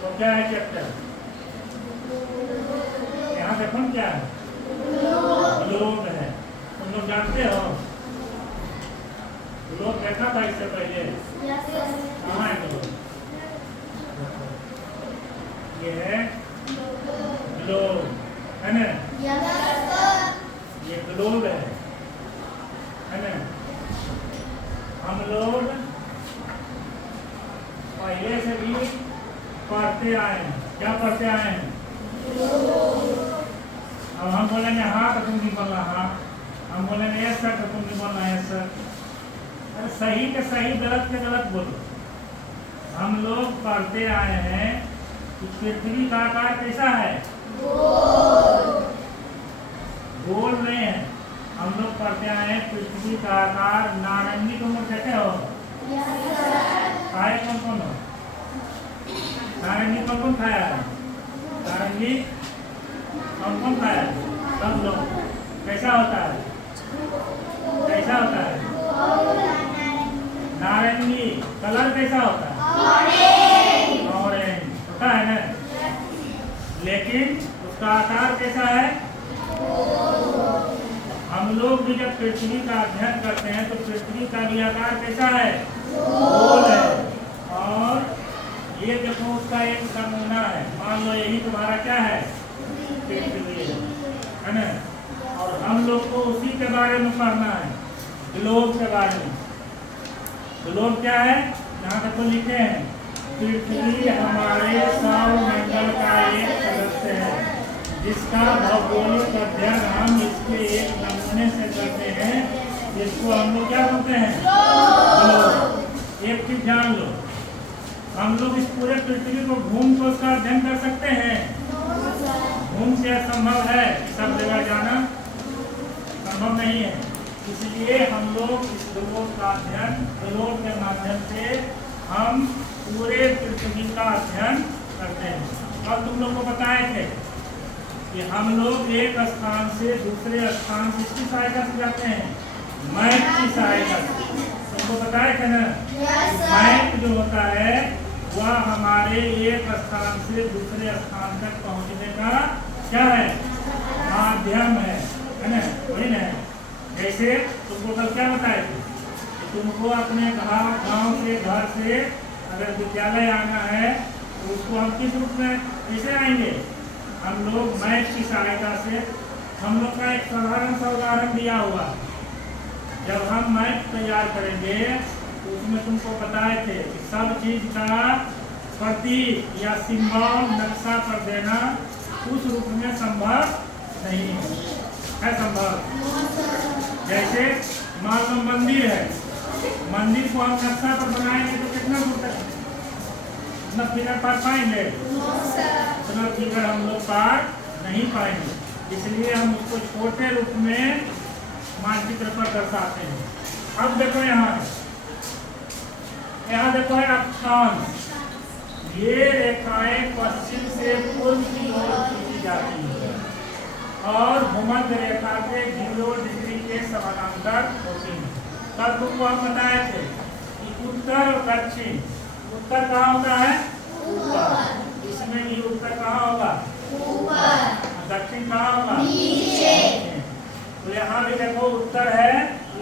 तो क्या है चैप्टर? यहाँ देखो ना क्या है, ग्लोब है। तुम लोग जानते हो ग्लोब देखा था इससे पहले? कहाँ है ग्लोब? ये है ग्लोब, है ना? ये ग्लोब है ना? हम लोग पहले से भी पढ़ते आए हैं। क्या पढ़ते आए हैं? अब हम बोलेंगे हाँ तो तुम नहीं बोलना हाँ, हम बोलेंगे यस सर तो तुम नहीं बोलना यस सर। अरे सही के सही, गलत के गलत बोलो। हम लोग पढ़ते आए हैं कि पृथ्वी का आकार कैसा है? गोल नहीं है। हम लोग पढ़ते आए हैं पृथ्वी का आकार नारंगी। तुम लोग देखे हो? खाए कौन कौन हो? नारंगी कौन कौन खाया है? नारंगी कौन कौन खाया है? सब लोग। कैसा होता है? कैसा होता है? नारंगी कलर कैसा होता है? ऑरेंज होता है ना? लेकिन उसका आकार कैसा है? हम लोग भी जब पृथ्वी का अध्ययन करते हैं तो पृथ्वी का भी आकार कैसा है? गोल है। और ये देखो उसका एक नमूना है। मान लो यही तुम्हारा क्या है? पृथ्वी है ना? और हम लोग को उसी के बारे में पढ़ना है, ग्लोब के बारे में। ग्लोब क्या है? यहाँ तक तो लिखे हैं पृथ्वी हमारे सौरमंडल का एक सदस्य है जिसका भौगोलिक अध्ययन हम इसके एक नमूने से करते हैं जिसको हम लोग क्या बोलते हैं? ग्लोब। एक चीज जान लो, हम लोग इस पूरे पृथ्वी को घूम को उसका अध्ययन कर सकते हैं? घूम से असंभव है, सब जगह जाना संभव नहीं है। इसलिए हम लोग इस ग्लोब का अध्ययन, ग्लोब के माध्यम से हम पूरे पृथ्वी का अध्ययन करते हैं। और तुम लोग को बताए थे कि हम लोग एक स्थान से दूसरे स्थान किसकी सहायता से जाते हैं? मैप की सहायता से। तुमको बताए थे ना? मैप जो होता है वह हमारे एक स्थान से दूसरे स्थान तक पहुंचने का क्या है? माध्यम है ना? वही ना? जैसे तुमको कल क्या बताए थे? तुमको अपने गांव से, घर से अगर विद्यालय आना है तो उसको हम किस रूप में कैसे आएंगे? हम लोग मैप की सहायता से। हम लोग का एक साधारण सा उदाहरण दिया हुआ, जब हम मैप तैयार करेंगे तो उसमें तुमको बताए थे कि सब चीज का प्रतीक या सिंबल नक्शा पर देना उस रूप में संभव नहीं है। संभव जैसे मान लो मंदिर है, मंदिर को हम नक्शा पर बनाएंगे तो कितना दूर तक इतना फिगर पार पाएंगे? इतना फिगर हम लोग पार नहीं पाएंगे। इसलिए हम उसको छोटे रूप में मानचित्र पर दर्शाते हैं। अब देखो यहाँ देखो है अक्षांश। ये रेखाएं पश्चिम से पूर्व की ओर खींची जाती है और भूमध्य रेखा के 0 डिग्री के समानांतर होती है। तब तुमको हम बताए थे कि उत्तर और दक्षिण, उत्तर कहाँ होता है? ऊपर। इसमें भी उत्तर कहाँ होगा? ऊपर। दक्षिण कहाँ होगा? नीचे। तो यहाँ भी देखो उत्तर है,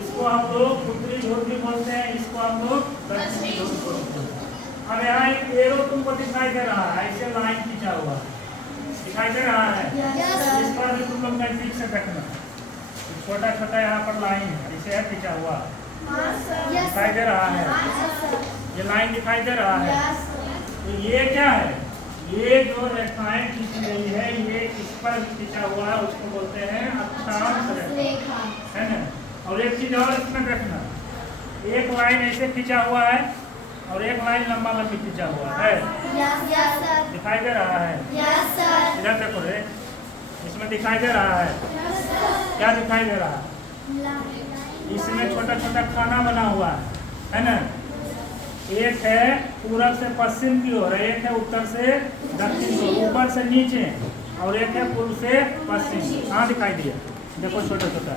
इसको हम लोग उत्तरी ध्रुव भी बोलते हैं, इसको हम लोग दक्षिणी ध्रुव बोलते हैं। अब यहाँ एक एरो तुमको दिखाई दे रहा है, ऐसे लाइन खींचा हुआ दिखाई दे रहा है। इस पर भी तुम लोग नजदीक से देखना, छोटा छोटा यहाँ पर लाइन है, इसे है खींचा हुआ दिखाई दे रहा है। ये लाइन दिखाई दे रहा है। तो ये क्या है? ये जो रेखाएं खींची गई है ये इस पर खींचा हुआ है, उसको बोलते हैं अक्षांश रेखा, है ना? और एक चीज और इसमें देखना, एक लाइन ऐसे खींचा हुआ है और एक लाइन लंबा लंबी खींचा हुआ है। दिखाई दे रहा है? इधर देखो रे, इसमें दिखाई दे रहा है। क्या दिखाई दे रहा है? इसमें छोटा छोटा खाना बना हुआ है ना? एक है पूरब से पश्चिम की ओर, एक है उत्तर से दक्षिण की ओर, ऊपर से नीचे, और एक है पूर्व से पश्चिम। कहाँ दिखाई दिया? देखो छोटा छोटा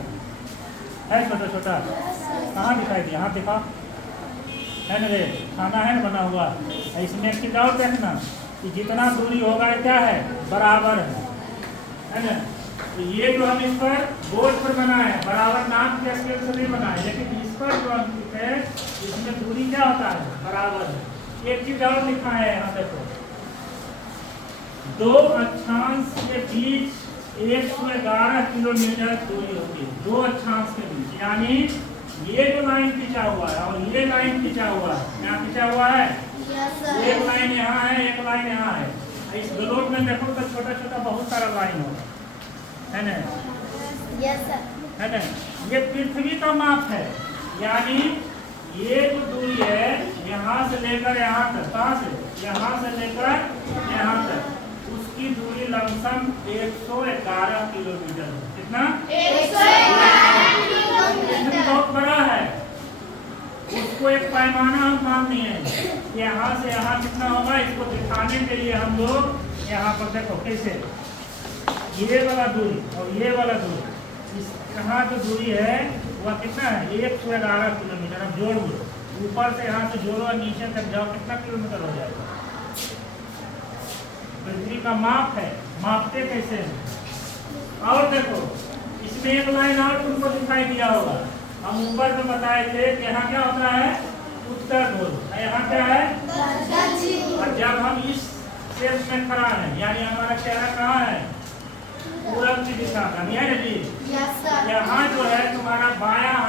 है, छोटा छोटा कहाँ दिखाई दिया? हाँ दिखा, है ना रे? खाना है ना बना हुआ। इसमें एक चीज और देखना, कि जितना दूरी होगा क्या है, बराबर है ना। तो ये जो हम इस पर बोर्ड पर बनाए बराबर नाम के स्केल से नहीं बनाए, लेकिन इस पर जो अंकित है इसमें दूरी क्या होता है, बराबर है। एक चीज और लिखा है यहाँ देखो, दो अक्षांश के बीच 111 किलोमीटर दूरी होती है, दो अक्षांश के बीच, यानी ये जो लाइन खींचा हुआ है और ये लाइन खींचा हुआ है, यहाँ खींचा हुआ है, एक लाइन यहाँ है, एक लाइन यहाँ है। इस ग्लोब में देखो तो छोटा छोटा बहुत सारा लाइन होगा, है ना, है ना। ये पृथ्वी का माप है, यानी ये जो दूरी है यहाँ से लेकर यहाँ तक, कहाँ से, यहाँ से लेकर यहाँ तक, उसकी दूरी लमसम 111 किलोमीटर है। कितना? 111 किलोमीटर। बहुत बड़ा है, उसको एक पैमाना हम मानते हैं। यहाँ से यहाँ कितना होगा, इसको दिखाने के लिए हम लोग यहाँ पर देखो कैसे, ये वाला दूरी और ये वाला दूरी, इस यहाँ जो दूरी है वह कितना है, 111 किलोमीटर। अब जोड़ दो, ऊपर से यहाँ से जोड़ो और नीचे तक जाओ, कितना किलोमीटर हो जाएगा। पृथ्वी का माप है, मापते कैसे हैं। और देखो इसमें एक लाइन और तुमको दिखाई दिया होगा, हम ऊपर में बताए थे कि यहाँ क्या होता है, उत्तर ध्रुव, यहाँ क्या है, और जब हम इस शेप में खड़ा है, यानी हमारा चेहरा कहाँ है, पूरब की दिशा का, नहीं है जी। यहाँ जो है तुम्हारा बायां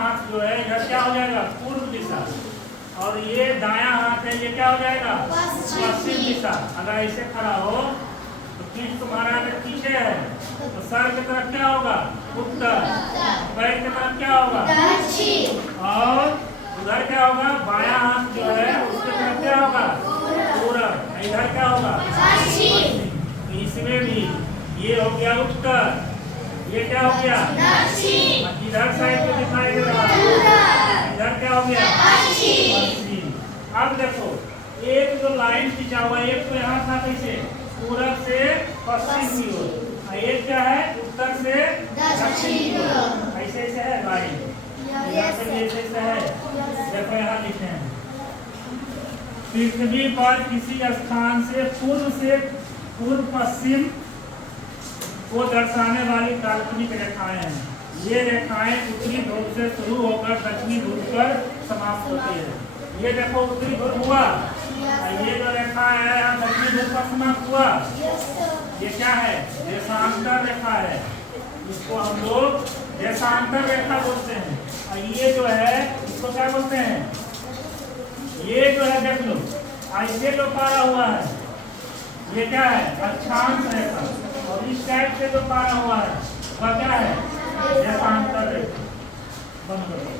हाथ जो है इधर क्या हो जाएगा, पूर्व दिशा, और ये दायां हाथ है, ये क्या हो जाएगा, पश्चिम दिशा। अगर ऐसे खड़ा हो तो पीठ तुम्हारा अगर पीछे है तो सर की तरफ क्या होगा, उत्तर, पैर की तरफ क्या होगा, दक्षिण, और उधर क्या होगा, बायां हाथ जो है उसकी तरफ क्या होगा, पूरब, इधर क्या होगा, पश्चिम। इसमें भी ये हो गया उत्तर, ये क्या हो गया, दक्षिण, इधर साइड को दिखाई दे रहा है, इधर क्या हो गया, पश्चिम। अब देखो एक जो लाइन खींचा हुआ है, एक तो यहाँ था कैसे, पूरब से पश्चिम की ओर, एक क्या है, उत्तर से दक्षिण की ओर, ऐसे ऐसे है लाइन, इधर से भी ऐसे ऐसे है। देखो यहाँ लिखे हैं, पृथ्वी पर किसी स्थान से पूर्व पश्चिम को दर्शाने वाली काल्पनिक रेखाएं हैं। ये रेखाएं उत्तरी ध्रुव से शुरू होकर दक्षिणी ध्रुव पर समाप्त होती है। ये देखो उत्तरी ध्रुव हुआ, ये जो रेखा है यहाँ दक्षिणी ध्रुव पर समाप्त हुआ, ये क्या है, देशांतर रेखा है, इसको हम लोग देशांतर रेखा बोलते हैं। और ये जो है इसको क्या बोलते हैं, ये जो है देख लो ऐसे जो पारा हुआ है ये क्या है, अक्षांश रेखा, और इस टाइप से जो पारा हुआ है वह क्या है, देशांतर रेखा। बंद करो।